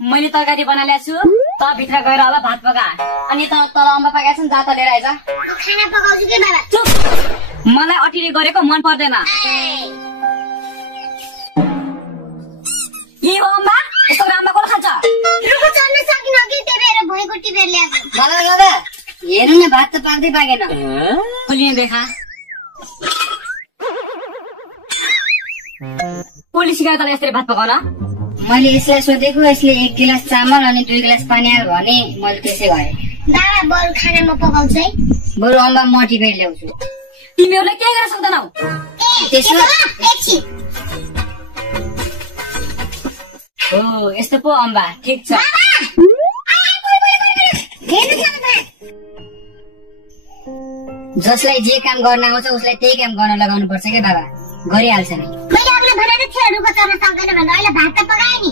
मैले तरकारी बनाइरहेको छु, त भित्र गएर अब भात पका। अनि त तल अम्बा पकाएको छ नि, जा त लिएर आइज। खाना पकाउँछु के बाबा? चुप, मलाई अटिरी गरेको मन पर्दैन। के हो अम्बा, यस्तो राम्रो कसले खान्छ? रुखो चढ्न सकिन कि त्यही भएर भुइँको टिपेर ल्याएको। बाबा हेर्नु न, भात त पाक्दै पाकेन। खोलिने देखा कसले सिकायो तँलाई यसरी भात पकाउन? मैले यसलाई सोधेको, यसले 1 गिलास चामल अनि 2 गिलास पानी हाल भने मैले त्यसै गरेँ। बाबा बरु खाना म पकाउँछु है। बरु अम्बा म टिपेर ल्याउँछु। तिमीहरूले के गर्न सक्दैनौ? त्यसो एकछिन। हो यस्तो पो अम्बा, ठिक छ। जसलाई जे काम गर्न आउँछ उसलाई त्यही काम गर्न लगाउनु पर्छ क्या बाबा, गरिहाल्छ नि। मैले अघि भनेको थिएँ रुखो चढ्न सक्दैन भनेर, अहिले भात त पकाएँ नि।